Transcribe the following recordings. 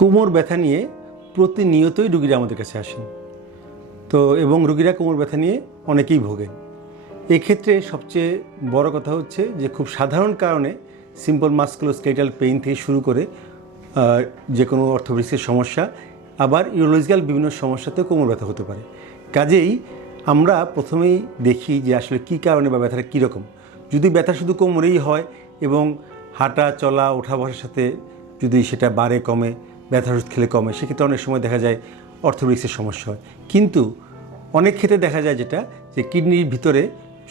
কোমর ব্যথা নিয়ে প্রতিনিয়তই রুগীরা আমাদের কাছে আসেন তো এবং রুগীরা কোমর ব্যথা নিয়ে অনেকেই ভোগেন। এক্ষেত্রে সবচেয়ে বড় কথা হচ্ছে যে খুব সাধারণ কারণে সিম্পল মাস্কুলোস্কেলেটাল পেইন থেকে শুরু করে যে কোনো অর্থোপেডিক্সের সমস্যা, আবার ইউরোলজিক্যাল বিভিন্ন সমস্যাতেও কোমর ব্যথা হতে পারে। কাজেই আমরা প্রথমেই দেখি যে আসলে কী কারণে বা ব্যথাটা কীরকম। যদি ব্যথা শুধু কোমরেই হয় এবং হাঁটা চলা ওঠা বসার সাথে যদি সেটা বাড়ে কমে, ব্যথার ওষুধ খেলে কমে, সেক্ষেত্রে অনেক সময় দেখা যায় অর্থোপেডিক্সের সমস্যা হয়। কিন্তু অনেক ক্ষেত্রে দেখা যায় যে কিডনির ভিতরে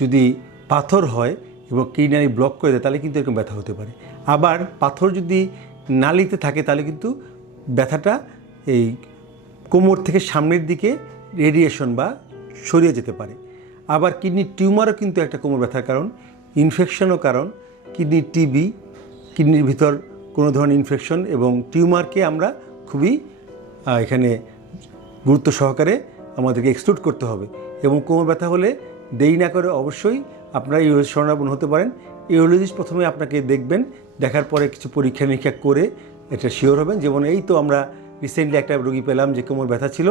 যদি পাথর হয় এবং কিডনি ব্লক করে দেয় তাহলে কিন্তু এরকম ব্যথা হতে পারে। আবার পাথর যদি নালিতে থাকে তাহলে কিন্তু ব্যথাটা এই কোমর থেকে সামনের দিকে রেডিয়েশন বা সরিয়ে যেতে পারে। আবার কিডনির টিউমারও কিন্তু একটা কোমর ব্যথার কারণ, ইনফেকশনও কারণ। কিডনির টিবি, কিডনির ভিতর কোনো ধরনের ইনফেকশন এবং টিউমারকে আমরা খুবই এখানে গুরুত্ব সহকারে আমাদেরকে এক্সক্লুড করতে হবে। এবং কোমর ব্যথা হলে দেরি না করে অবশ্যই আপনারা ইউরোলজিস্ট শরণাপন্ন হতে পারেন। ইউরোলজিস্ট প্রথমে আপনাকে দেখবেন, দেখার পরে কিছু পরীক্ষা নিরীক্ষা করে এটা শিওর হবেন। যেমন এই তো আমরা রিসেন্টলি একটা রোগী পেলাম যে কোমর ব্যথা ছিল,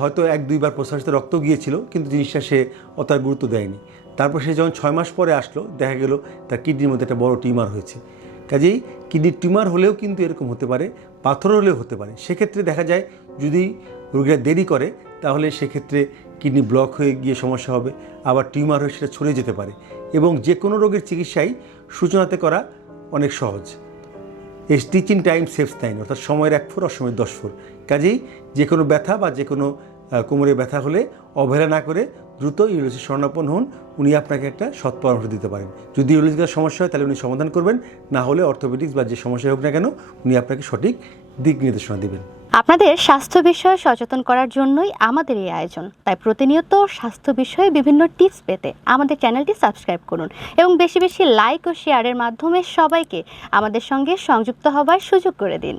হয়তো 1-2 বার প্রস্রাবের রক্ত গিয়েছিল কিন্তু জিনিসটা সে অত গুরুত্ব দেয়নি। তারপর সে যখন 6 মাস পরে আসলো দেখা গেল তার কিডনির মধ্যে একটা বড় টিউমার হয়েছে। কাজেই কিডনির টিউমার হলেও কিন্তু এরকম হতে পারে, পাথর হলেও হতে পারে। সেক্ষেত্রে দেখা যায় যদি রোগীরা দেরি করে তাহলে সেক্ষেত্রে কিডনি ব্লক হয়ে গিয়ে সমস্যা হবে, আবার টিউমার হয়ে সেটা ছড়িয়ে যেতে পারে। এবং যে কোনো রোগের চিকিৎসাই সূচনাতে করা অনেক সহজ। স্টিচিং টাইম সেভস টাইম, অর্থাৎ সময়ের 1 ফুট অসময়ের 10 ফুট। কাজেই যে কোনো ব্যথা বা যে কোনো কোমরে ব্যথা হলে অবহেলা না করে দ্রুত ইউরোলজিস্ট শরণাপন্ন হন। উনি আপনাকে একটা সৎ পরামর্শ দিতে পারেন। যদি ইউরোলজিক্যাল সমস্যা হয় তাহলে উনি সমাধান করবেন, না হলে অর্থোপেডিক্স বা যে সমস্যা হোক না কেন উনি আপনাকে সঠিক দিক নির্দেশনা দেবেন। আপনাদের স্বাস্থ্য বিষয়ে সচেতন করার জন্যই আমাদের এই আয়োজন। তাই প্রতিনিয়ত স্বাস্থ্য বিষয়ে বিভিন্ন টিপস পেতে আমাদের চ্যানেলটি সাবস্ক্রাইব করুন এবং বেশি বেশি লাইক ও শেয়ারের মাধ্যমে সবাইকে আমাদের সঙ্গে সংযুক্ত হবার সুযোগ করে দিন।